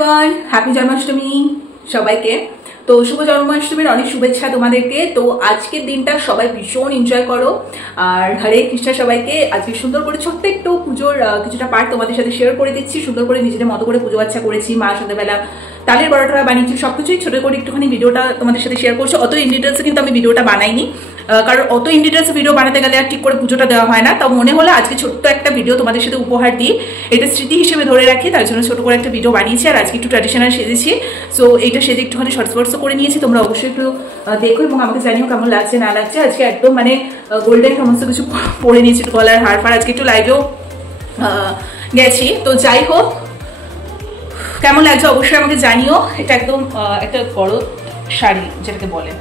Everyone, happy Janmashtami সবাইকে। তো শুভ জন্মাষ্টমীর অনেক শুভেচ্ছা তোমাদেরকে। তো আজকের দিনটা সবাই ভীষণ এনজয় করো। আর হরে কৃষ্ণ সবাইকে। আজকে সুন্দর করে ছোট্ট একটু পুজোর কিছুটা পার্ট তোমাদের সাথে শেয়ার করে দিচ্ছি। সুন্দর করে নিজেদের মতো করে পুজো আচ্ছা করেছি, মা সন্ধ্যাবেলা তালের বড়াটা বানিয়েছি, সবকিছুই ছোট করে একটুখানি ভিডিওটা তোমাদের সাথে শেয়ার করছি। অত ইন ডিটেলসে কিন্তু আমি ভিডিওটা বানাইনি, কারণ অত ইন ডিটেলসে ভিডিও বানাতে গেলে আর ঠিক করে পুজোটা দেওয়া হয় না। তাও মনে হলো আজকে ছোট্ট একটা ভিডিও তোমাদের সাথে উপহার দিই, এটা স্মৃতি হিসেবে ধরে রাখি, তার জন্য ছোট করে একটা ভিডিও বানিয়েছি। আর আজকে একটু ট্র্যাডিশনাল সেজেছি, সো এইটা সেজে একটুখানি শর্টস করে নিয়েছি। তোমরা অবশ্যই একটু দেখো এবং আমাকে জানিও কেমন লাগছে না লাগছে। আজকে একদম মানে গোল্ডেন সমস্ত কিছু পরে নিয়েছি, গলার হার ফার। আজকে একটু লাইভেও গেছি। তো যাই হোক, কেমন লাগছে অবশ্যই আমাকে জানিও। এটা একদম একটা বড় শাড়ি যেটাকে বলে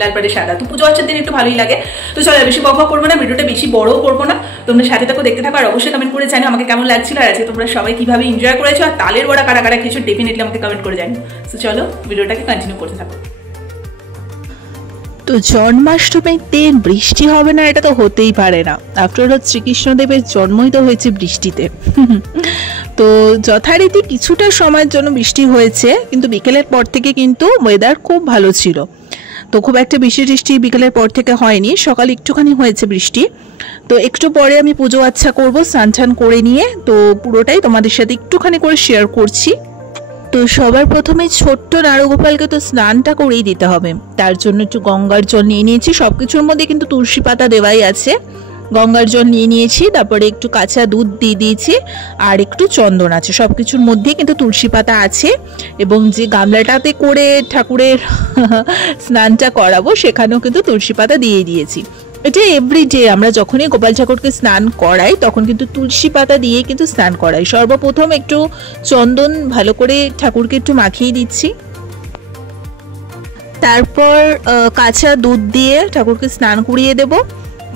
লাল পাড়ে সাদা। তো পুজো আচ্ছার দিন একটু ভালোই লাগে। তো চলো বেশি বক করবো না, ভিডিওটা বেশি বড়ও করবো না। তোমরা সাথে থাকো, দেখতে থাকো। আর অবশ্যই কমেন্ট করে জানিও আমাকে কেমন লাগছিল, আর আজকে তোমরা সবাই কিভাবে এনজয় করেছো, আর তালের বড়া কারা কারা কিছু ডেফিনেটলি আমাকে কমেন্ট করে জানিও। তো চলো ভিডিওটাকে কন্টিনিউ করতে থাকো। তো জন্মাষ্টমীর দিন বৃষ্টি হবে না এটা তো হতেই পারে না। আফটার অল শ্রীকৃষ্ণদেবের জন্মই তো হয়েছে বৃষ্টিতে। তো যথারীতি কিছুটা সময়ের জন্য বৃষ্টি হয়েছে, কিন্তু বিকেলের পর থেকে কিন্তু ওয়েদার খুব ভালো ছিল। তো খুব একটা বৃষ্টি বিকেলের পর থেকে হয়নি, সকালে একটুখানি হয়েছে বৃষ্টি। তো একটু পরে আমি পুজো আচ্ছা করবো স্নান টান করে নিয়ে। তো পুরোটাই তোমাদের সাথে একটুখানি করে শেয়ার করছি। তো সবার প্রথমে ছোট্ট নারগোপালকে তো স্নানটা করেই দিতে হবে, তার জন্য একটু গঙ্গার জল নিয়ে নিয়েছি। সব কিছুর মধ্যে কিন্তু তুলসী পাতা দেওয়াই আছে। গঙ্গার জল নিয়ে নিয়েছি, তারপরে একটু কাঁচা দুধ দিয়ে দিয়েছি, আর একটু চন্দন আছে। সব কিছুর মধ্যে কিন্তু তুলসী পাতা আছে। এবং যে গামলাটাতে করে ঠাকুরের স্নানটা করাবো সেখানেও কিন্তু তুলসী পাতা দিয়ে দিয়েছি। এটা এভরিডে আমরা যখনই গোপাল ঠাকুরকে স্নান করাই তখন কিন্তু তুলসী পাতা দিয়ে কিন্তু স্নান করাই। সর্বপ্রথম একটু চন্দন ভালো করে ঠাকুরকে একটু মাখিয়ে দিচ্ছি, তারপর কাঁচা দুধ দিয়ে ঠাকুরকে স্নান করিয়ে দেব,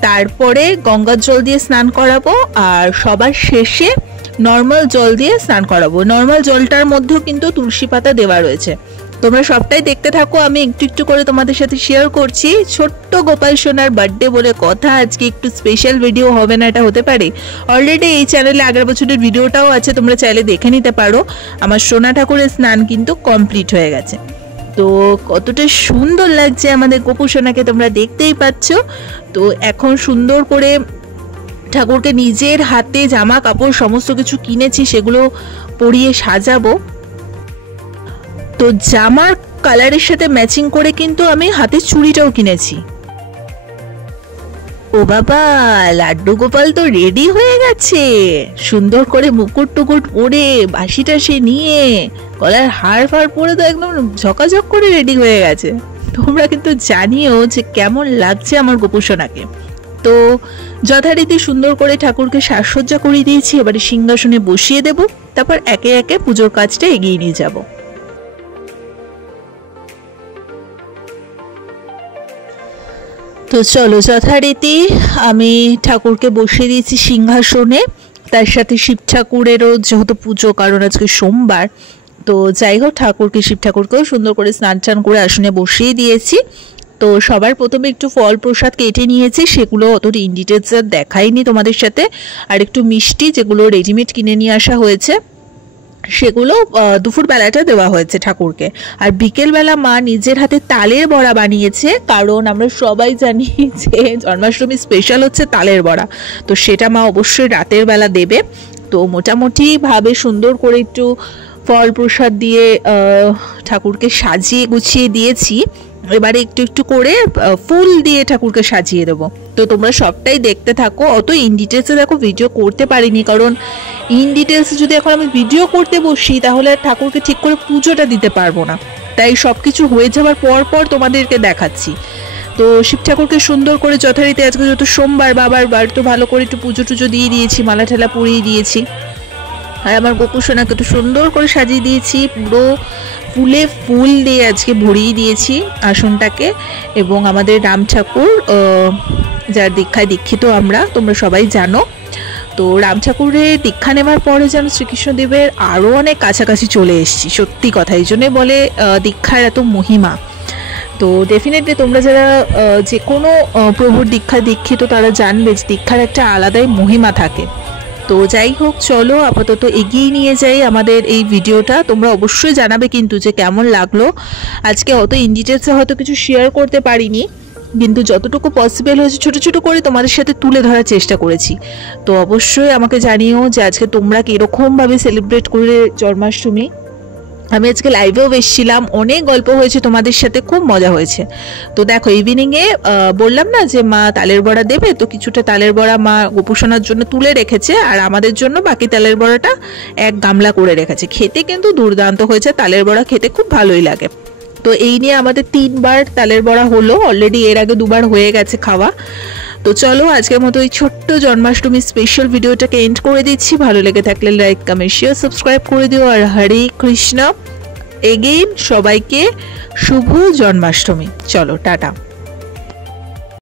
তারপরে গঙ্গার জল দিয়ে স্নান করাবো, আর সবার শেষে নর্মাল জল দিয়ে স্নান করাবো। নর্মাল জলটার মধ্যেও কিন্তু তুলসী পাতা দেওয়া রয়েছে। তোমরা সবটাই দেখতে থাকো, আমি একটু একটু করে তোমাদের সাথে শেয়ার করছি। ছোট্ট গোপাল সোনার বার্থডে বলে কথা, আজকে একটু স্পেশাল ভিডিও হবে না এটা হতে পারে? অলরেডি এই চ্যানেলে আগের বছরের ভিডিওটাও আছে, তোমরা চাইলে দেখে নিতে পারো। আমার সোনা ঠাকুরের স্নান কিন্তু কমপ্লিট হয়ে গেছে। তো কতটা সুন্দর লাগছে আমাদের গোপু সোনাকে তোমরা দেখতেই পাচ্ছ। তো এখন সুন্দর করে ঠাকুরকে নিজের হাতে জামা কাপড় সমস্ত কিছু কিনেছি, সেগুলো পরিয়ে সাজাবো। তো জামার কালারের সাথে ম্যাচিং করে কিন্তু আমি হাতে চুড়িটাও কিনেছি। ও বাবা, লাড্ডু গোপাল তো রেডি হয়ে গেছে, সুন্দর করে মুকুট টুকুট পরে বাঁশি টাশি নিয়ে গলার হার ফার পরে তো একদম ঝকাঝক করে রেডি হয়ে গেছে। তোমরা কিন্তু জানিও যে কেমন লাগছে আমার গোপু সোনাকে। তো যথারীতি সুন্দর করে ঠাকুরকে সাজসজ্জা করিয়ে দিয়েছি, এবারে সিংহাসনে বসিয়ে দেব, তারপর একে একে পুজোর কাজটা এগিয়ে নিয়ে যাব। তো চলো, যথারীতি আমি ঠাকুরকে বসিয়ে দিয়েছি সিংহাসনে, তার সাথে শিব ঠাকুরেরও যেহেতু পুজো, কারণ আজকে সোমবার। তো যাই হোক, শিব ঠাকুরকেও সুন্দর করে স্নান টান করে আসনে বসিয়ে দিয়েছি। তো সবার প্রথমে একটু ফল প্রসাদ কেটে নিয়েছি, সেগুলো অতটা ইন ডিটেলস দেখাইনি তোমাদের সাথে। আর একটু মিষ্টি যেগুলো রেডিমেড কিনে নিয়ে আসা হয়েছে সেগুলো দুপুরবেলাটা দেওয়া হয়েছে ঠাকুরকে। আর বিকেলবেলা মা নিজের হাতে তালের বড়া বানিয়েছে, কারণ আমরা সবাই জানি যে জন্মাষ্টমী স্পেশাল হচ্ছে তালের বড়া। তো সেটা মা অবশ্যই রাতের বেলা দেবে। তো মোটামুটিভাবে সুন্দর করে একটু ফল প্রসাদ দিয়ে ঠাকুরকে সাজিয়ে গুছিয়ে দিয়েছি। এবারে একটু একটু করে ফুল দিয়ে ঠাকুরকে সাজিয়ে দেবো। তো তোমরা সবটাই দেখতে থাকো। অত ইন ডিটেলসে দেখো ভিডিও করতে পারিনি, কারণ ইন ডিটেলসে যদি এখন আমি ভিডিও করতে বসি তাহলে ঠাকুরকে ঠিক করে পুজোটা দিতে পারবো না। তাই সব কিছু হয়ে যাওয়ার পর পর তোমাদেরকে দেখাচ্ছি। তো শিব ঠাকুরকে সুন্দর করে যথারীতি আজকে যত সোমবার, বাবার বার, তো ভালো করে একটু পুজো টুজো দিয়ে দিয়েছি, মালা ঠালা পরিয়ে দিয়েছি। আর আমার গোপু সোনাকে একটু সুন্দর করে সাজিয়ে দিয়েছি, পুরো ফুলে ফুল দিয়ে আজকে ভরিয়ে দিয়েছি আসনটাকে। এবং আমাদের রাম ঠাকুর, যার দীক্ষায় দীক্ষিত আমরা, তোমরা সবাই জানো। তো রাম ঠাকুরের দীক্ষা নেওয়ার পরে যেন শ্রীকৃষ্ণদেবের আরও অনেক কাছাকাছি চলে এসেছি, সত্যি কথা। এই জন্যে বলে দীক্ষার এত মহিমা। তো ডেফিনেটলি তোমরা যারা যে কোনো প্রভুর দীক্ষায় দীক্ষিত তারা জানবে যে দীক্ষার একটা আলাদাই মহিমা থাকে। তো যাই হোক, চলো আপাতত এগিয়ে নিয়ে যাই আমাদের এই ভিডিওটা। তোমরা অবশ্যই জানাবে কিন্তু যে কেমন লাগলো। আজকে অত ইন ডিটেলসে হয়তো কিছু শেয়ার করতে পারিনি, কিন্তু যতটুকু পসিবল হয়েছে ছোটো ছোটো করে তোমাদের সাথে তুলে ধরার চেষ্টা করেছি। তো অবশ্যই আমাকে জানিও যে আজকে তোমরা কীরকমভাবে সেলিব্রেট করে জন্মাষ্টমী। আমি আজকে লাইভেও এসেছিলাম, অনেক গল্প হয়েছে তোমাদের সাথে, খুব মজা হয়েছে। তো দেখো ইভিনিংয়ে বললাম না যে মা তালের বড়া দেবে, তো কিছুটা তালের বড়া মা গোপুসোনার জন্য তুলে রেখেছে, আর আমাদের জন্য বাকি তালের বড়াটা এক গামলা করে রেখেছে। খেতে কিন্তু দুর্দান্ত হয়েছে, তালের বড়া খেতে খুব ভালোই লাগে। তো এই নিয়ে আমাদের 3বার তালের বড়া হলো অলরেডি, এর আগে 2বার হয়ে গেছে খাওয়া। তো চলো আজকের মতো এই ছোট্ট জন্মাষ্টমী স্পেশাল ভিডিওটাকে এন্ড করে দিচ্ছি। ভালো লেগে থাকলে লাইক কমেন্ট শেয়ার সাবস্ক্রাইব করে দিও। আর হরে কৃষ্ণ এগেইন, সবাইকে শুভ জন্মাষ্টমী। চলো টাটা।